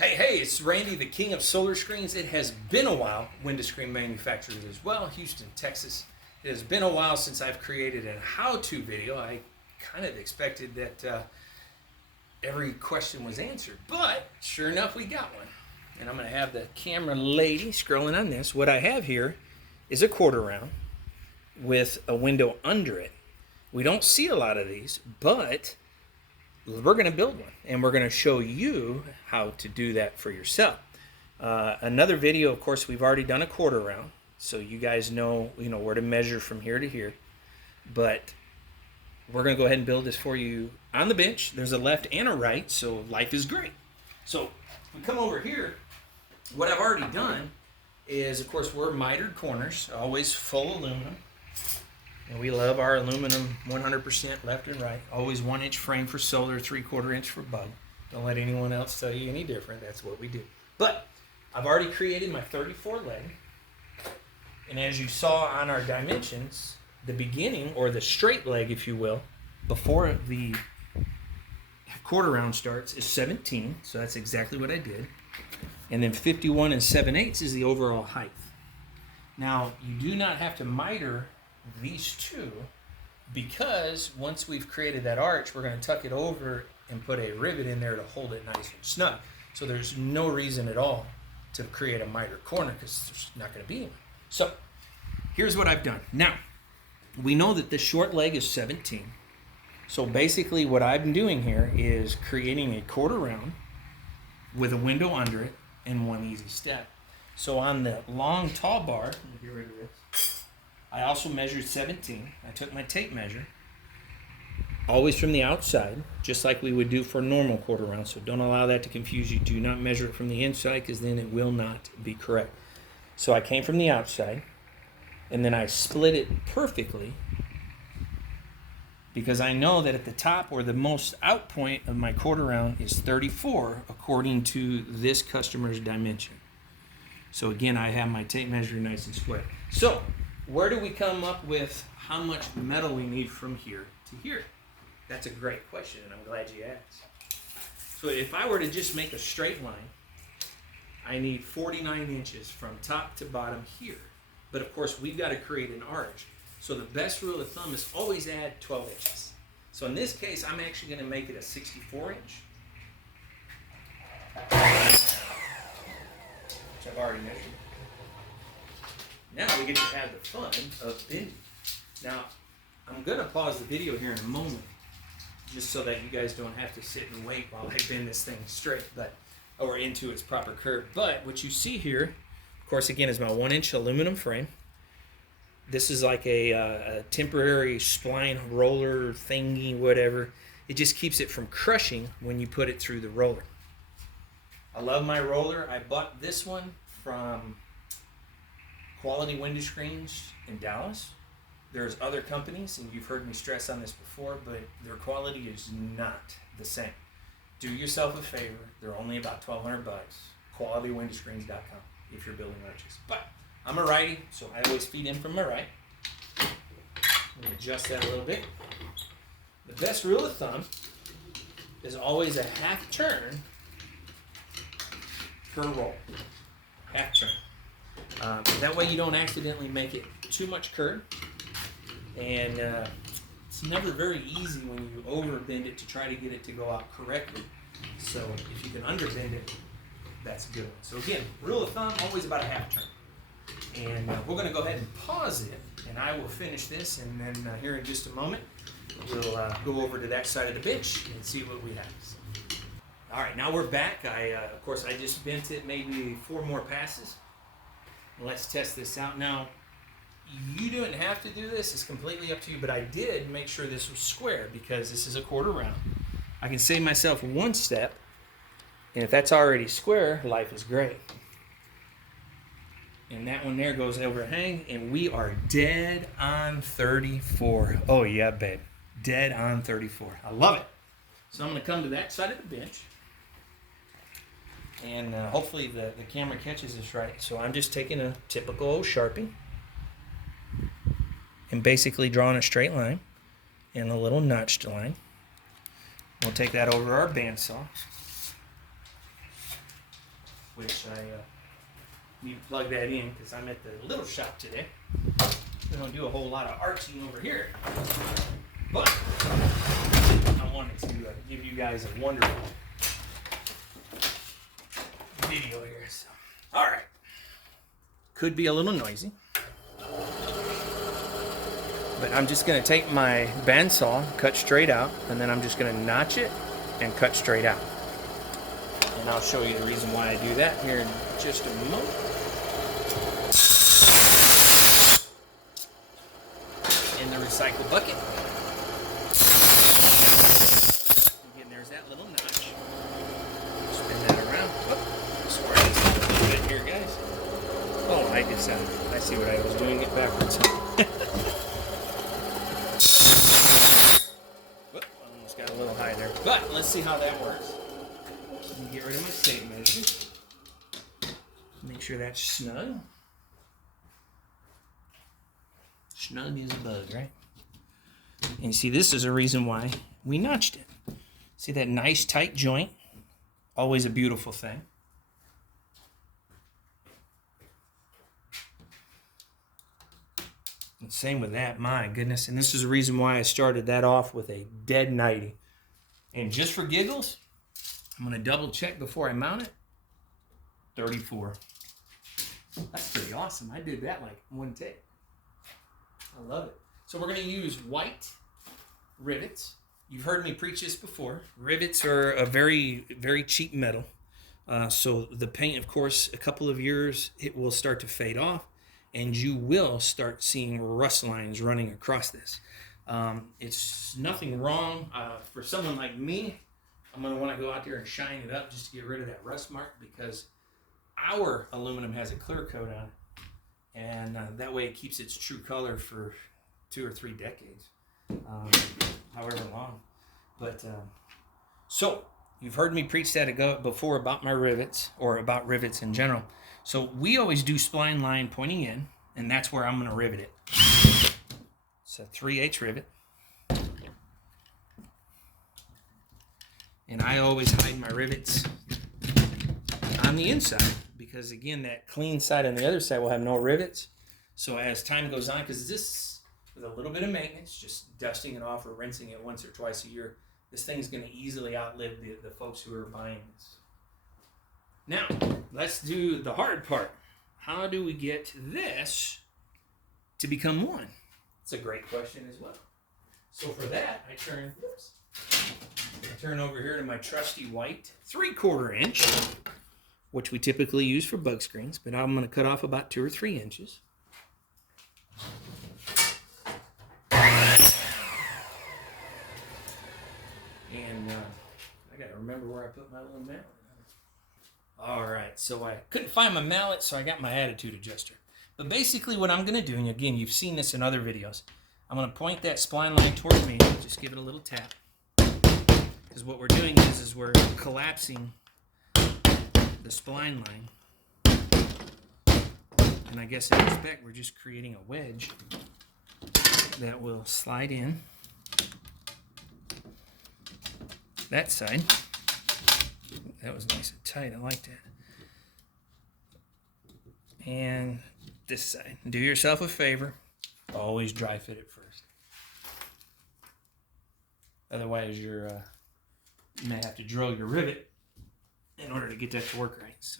Hey, it's Randy, the king of solar screens. It has been a while, window screen manufacturers as well, Houston, Texas. It has been a while since I've created a how-to video. I kind of expected that every question was answered, but sure enough, we got one. And I'm going to have the camera lady scrolling on this. What I have here is a quarter round with a window under it. We don't see a lot of these, but we're going to build one, and we're going to show you how to do that for yourself. Another video, of course, we've already done a quarter round, so you guys know where to measure from here to here. But we're going to go ahead and build this for you on the bench. There's a left and a right, so life is great. So we come over here. What I've already done is, of course, we're mitered corners, always full aluminum. And we love our aluminum 100% left and right. Always 1-inch frame for solar, 3/4 inch for bug. Don't let anyone else tell you any different. That's what we do. But I've already created my 34 leg. And as you saw on our dimensions, the beginning, or the straight leg, if you will, before the quarter round starts, is 17. So that's exactly what I did. And then 51 and 7/8 is the overall height. Now, you do not have to miter these two, because once we've created that arch, we're going to tuck it over and put a rivet in there to hold it nice and snug. So there's no reason at all to create a miter corner, because there's not going to be one. So here's what I've done. Now, we know that the short leg is 17. So basically what I'm doing here is creating a quarter round with a window under it and one easy step. So on the long tall bar, let me get rid of this, I also measured 17. I took my tape measure, always from the outside, just like we would do for a normal quarter round. So don't allow that to confuse you. Do not measure it from the inside, because then it will not be correct. So I came from the outside, and then I split it perfectly, because I know that at the top, or the most out point of my quarter round, is 34 according to this customer's dimension. So again, I have my tape measure nice and square. So where do we come up with how much metal we need from here to here? That's a great question, and I'm glad you asked. So if I were to just make a straight line, I need 49 inches from top to bottom here. But of course, we've got to create an arch. So the best rule of thumb is always add 12 inches. So in this case, I'm actually going to make it a 64 inch. Which I've already measured. Now we get to have the fun of bending. Now, I'm going to pause the video here in a moment, just so that you guys don't have to sit and wait while I bend this thing straight, or into its proper curve. But what you see here, of course, again, is my 1-inch aluminum frame. This is like a temporary spline roller thingy, whatever. It just keeps it from crushing when you put it through the roller. I love my roller. I bought this one from Quality Window Screens in Dallas. There's other companies, and you've heard me stress on this before, but their quality is not the same. Do yourself a favor. They're only about $1,200. QualityWindowScreens.com if you're building arches. But I'm a righty, so I always feed in from my right. Let me adjust that a little bit. The best rule of thumb is always a half turn per roll. Half turn. That way you don't accidentally make it too much curve. And it's never very easy when you overbend it to try to get it to go out correctly. So if you can underbend it, that's good. So again, rule of thumb, always about a half turn. And we're going to go ahead and pause it, and I will finish this, and then here in just a moment, we'll go over to that side of the bench and see what we have. So, all right, now we're back. Of course, I just bent it maybe 4 more passes. Let's test this out. Now, you don't have to do this. It's completely up to you, but I did make sure this was square, because this is a quarter round. I can save myself 1 step, and if that's already square, life is great. And that one there goes overhang, and we are dead on 34. Oh yeah, babe. Dead on 34. I love it. So I'm going to come to that side of the bench. And hopefully the camera catches this right. So I'm just taking a typical old Sharpie and basically drawing a straight line and a little notched line. We'll take that over our bandsaw. which I need to plug that in because I'm at the little shop today. We don't do a whole lot of arching over here, but I wanted to give you guys a wonderful video here. So, all right, could be a little noisy, but I'm just going to take my bandsaw, cut straight out, and then I'm just going to notch it and cut straight out. And I'll show you the reason why I do that here in just a moment. In the recycle bucket. Again, there's that little notch. Spin that around. Square this out a little bit here, guys. Oh, I see what I was doing it backwards. Whoop, almost got a little high there. But let's see how that works. Let me get rid of my tape measure. Make sure that's snug. Snug as a bug, right? And you see, this is a reason why we notched it. See that nice tight joint? Always a beautiful thing. And same with that, my goodness. And this is the reason why I started that off with a dead 90. And just for giggles, I'm going to double check before I mount it. 34. That's pretty awesome. I did that like one take. I love it. So we're going to use white rivets. You've heard me preach this before. Rivets are a very, very cheap metal. So the paint, of course, a couple of years, it will start to fade off, and you will start seeing rust lines running across this. It's nothing wrong. For someone like me, I'm going to want to go out there and shine it up just to get rid of that rust mark, because our aluminum has a clear coat on it, and that way it keeps its true color for 2 or 3 decades, however long. But so you've heard me preach that before about my rivets, or about rivets in general. So we always do spline line pointing in, and that's where I'm going to rivet it. It's a 3/8 rivet. And I always hide my rivets on the inside, because again, that clean side on the other side will have no rivets. So as time goes on, because this, with a little bit of maintenance, just dusting it off or rinsing it once or twice a year, this thing's going to easily outlive the folks who are buying this. Now, let's do the hard part. How do we get this to become one? It's a great question as well. So for that, I turn over here to my trusty white 3/4 inch, which we typically use for bug screens, but I'm going to cut off about 2 or 3 inches. And I got to remember where I put my little mallet. All right, so I couldn't find my mallet, so I got my attitude adjuster. But basically what I'm going to do, and again, you've seen this in other videos, I'm going to point that spline line toward me, just give it a little tap. Because what we're doing is we're collapsing the spline line. And I guess in respect, we're just creating a wedge that will slide in that side. That was nice and tight. I like that. And this side. Do yourself a favor. Always dry fit it first. Otherwise, you may have to drill your rivet in order to get that to work right.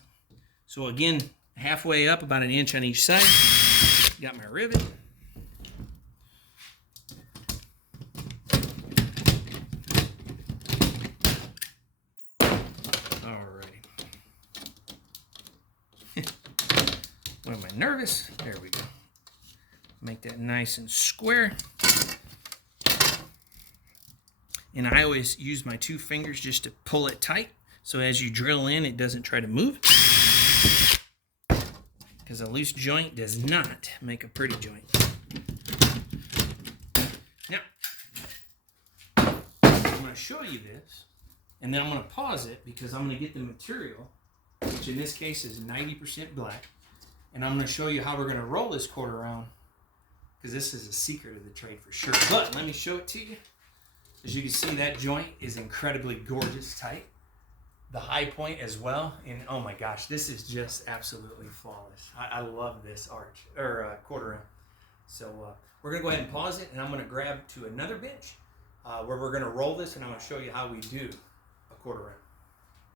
So again, halfway up, about 1 inch on each side. Got my rivet. Alrighty. What am I, nervous? There we go. Make that nice and square. And I always use my 2 fingers just to pull it tight, so as you drill in, it doesn't try to move. Because a loose joint does not make a pretty joint. Now, I'm going to show you this, and then I'm going to pause it because I'm going to get the material, which in this case is 90% black, and I'm going to show you how we're going to roll this quarter round, because this is a secret of the trade for sure. But let me show it to you. As you can see, that joint is incredibly gorgeous tight. the high point as well. And oh my gosh, this is just absolutely flawless. I love this arch or quarter rim. So we're gonna go ahead and pause it, and I'm gonna grab to another bench where we're gonna roll this, and I'm gonna show you how we do a quarter rim.